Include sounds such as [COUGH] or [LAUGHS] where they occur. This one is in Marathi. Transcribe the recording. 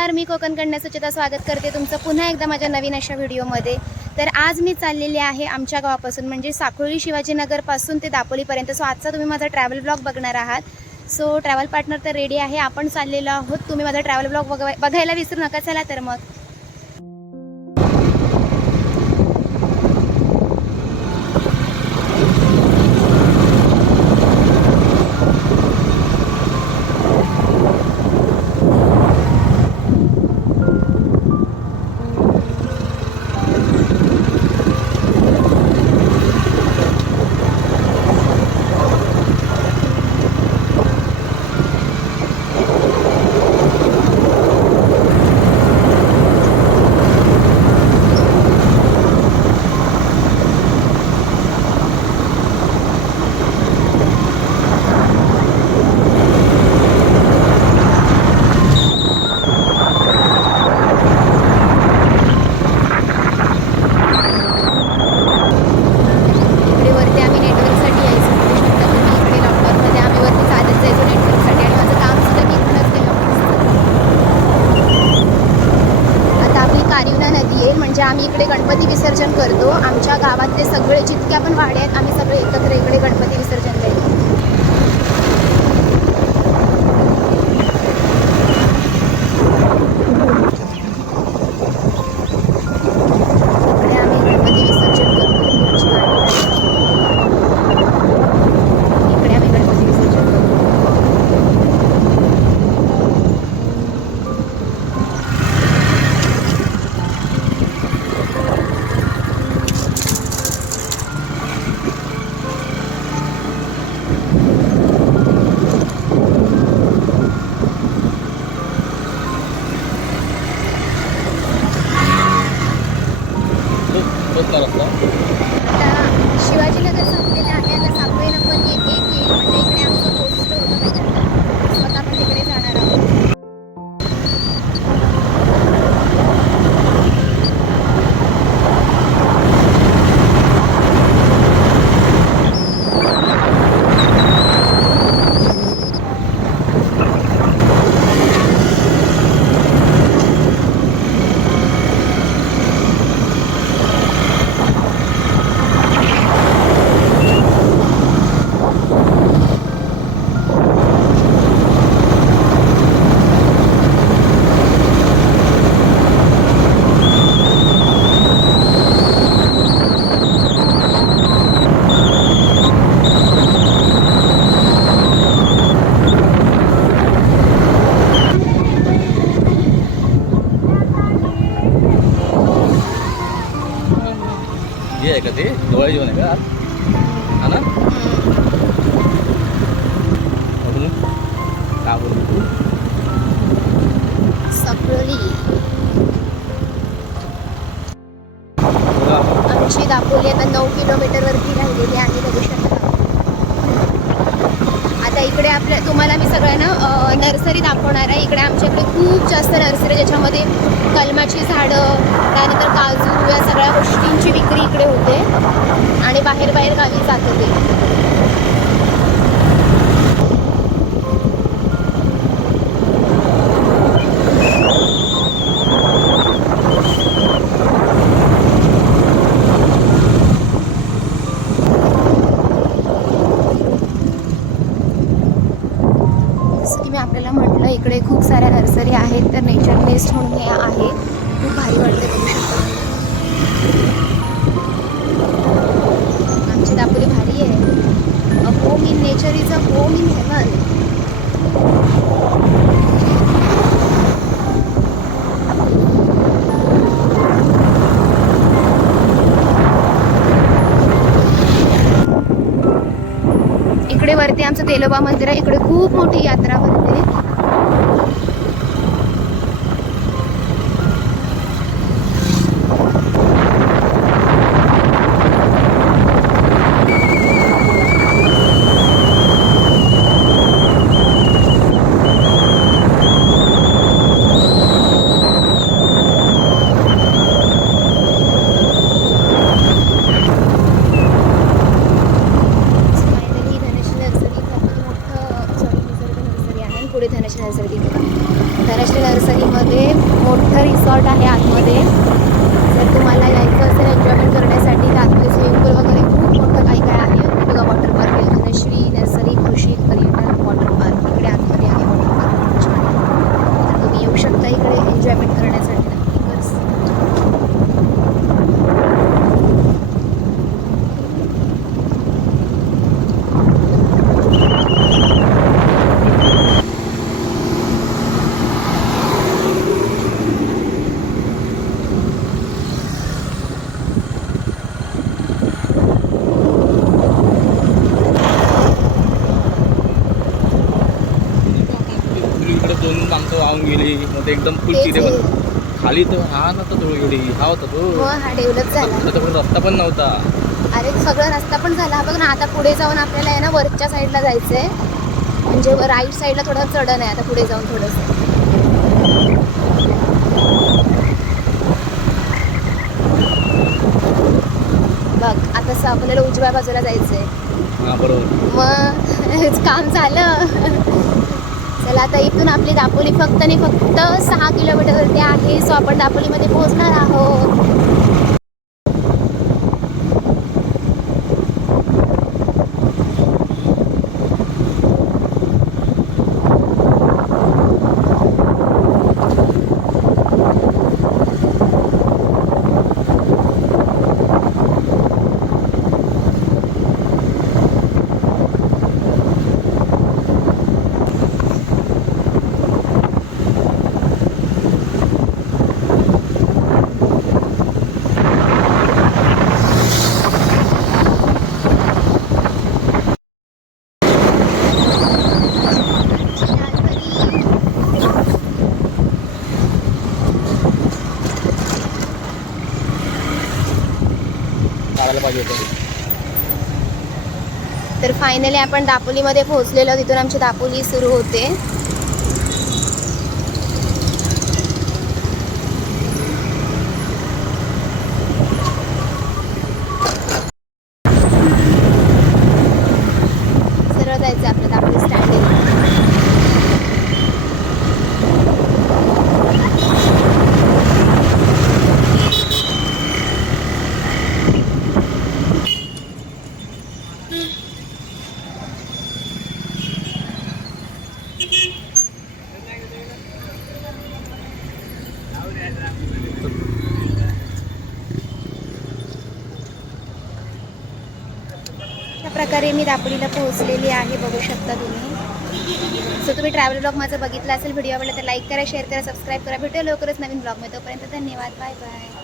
नमस्कार मी कोकण कन्या सुचिता स्वागत करते तुमचं पुन्हा एकदा माझ्या नवीन अशा व्हिडिओमध्ये. तर आज मी चाललेली आहे आमच्या गावापासून म्हणजे साखोळी शिवाजीनगरपासून ते दापोलीपर्यंत. सो आजचा तुम्ही माझा ट्रॅव्हल ब्लॉग बघणार आहात. सो ट्रॅव्हल पार्टनर तर रेडी आहे. आपण चाललेलो आहोत. तुम्ही माझा ट्रॅव्हल ब्लॉग बघ बघायला विसरू नका चला तर मग इकडे वरती आम्ही नेटवर्कसाठी यायचो बघू शकता तुम्ही इकडे लॉकडाऊनमध्ये आम्ही वरती चालत जायचो नेटवर्कसाठी आणि माझं काम सुद्धा मी इकडंच केलं आता आपली कारिवना नदी आहे म्हणजे आम्ही इकडे गणपती विसर्जन करतो आमच्या गावातले सगळे जितके आपण वाडे आहेत आम्ही सगळे एकत्र इकडे गणपती विसर्जन करतो इकडे आम्ही गणपती विसर्जन करतो आमची गाडी आहे. इकडे आम्ही गणपती विसर्जन करतो आता शिवाजीनगर संपलेलं आहे आता सापळे नंबर एक एक येईल म्हणजे इकडे आमचं पोस्ट होतं पहिल्यांदा स्वतः आपण तिकडे जाणार आहोत हे आहे का ते डोळे जेवण आहे का? हा ना? का बोलू? दापोली आता नऊ किलोमीटरवरती राहिलेली आहे आता इकडे आपल्या तुम्हाला मी सगळ्यांना नर्सरी दाखवणार आहे. इकडे आमच्याकडे खूप जास्त नर्सरी ज्याच्यामध्ये कलमाची झाडं त्यानंतर काजू या सगळ्या गोष्टींची विक्री इकडे होते. आणि बाहेर बाहेर गावी जात होते. इकडे आमचं तेलोबा मंदिर आहे. इकडे खूप मोठी यात्रा भरते वाहून गेली. मग ते एकदम फुल आहे. पण खाली तर हा नव्हता तो एवढी हा होता तो. हो हा डेव्हलप झाला. रस्ता पण नव्हता. अरे सगळा रस्ता पण झाला. बघ ना आता पुढे जाऊन आपल्याला आहे ना वरच्या साईडला जायचंय. म्हणजे राईट साईडला थोडं चढण आहे. आता पुढे जाऊन थोडंसं. बघ आता असं आपल्याला उजव्या बाजूला जायचंय. हा बरोबर. मग [LAUGHS] काम झालं. चला आता इथून आपली दापोली फक्त आणि फक्त सहा किलोमीटरवरती आहे. सो आपण दापोलीमध्ये पोहोचणार आहोत. तर फायनली आपण दापोलीमध्ये पोहोचलेलो. तिथून आमची दापोली सुरू होते सरळ जायचं आपलं दापोली स्टँड अशा प्रकारे मी दापोलीला पोहोचलेली आहे बघू शकता तुम्ही. सो तुम्ही ट्रॅव्हल ब्लॉग माझा बघितला असेल व्हिडिओ आवडला तर लाईक करा शेअर करा सबस्क्राईब करा. भेटूया लवकरच नवीन ब्लॉग तोपर्यंत धन्यवाद. Bye bye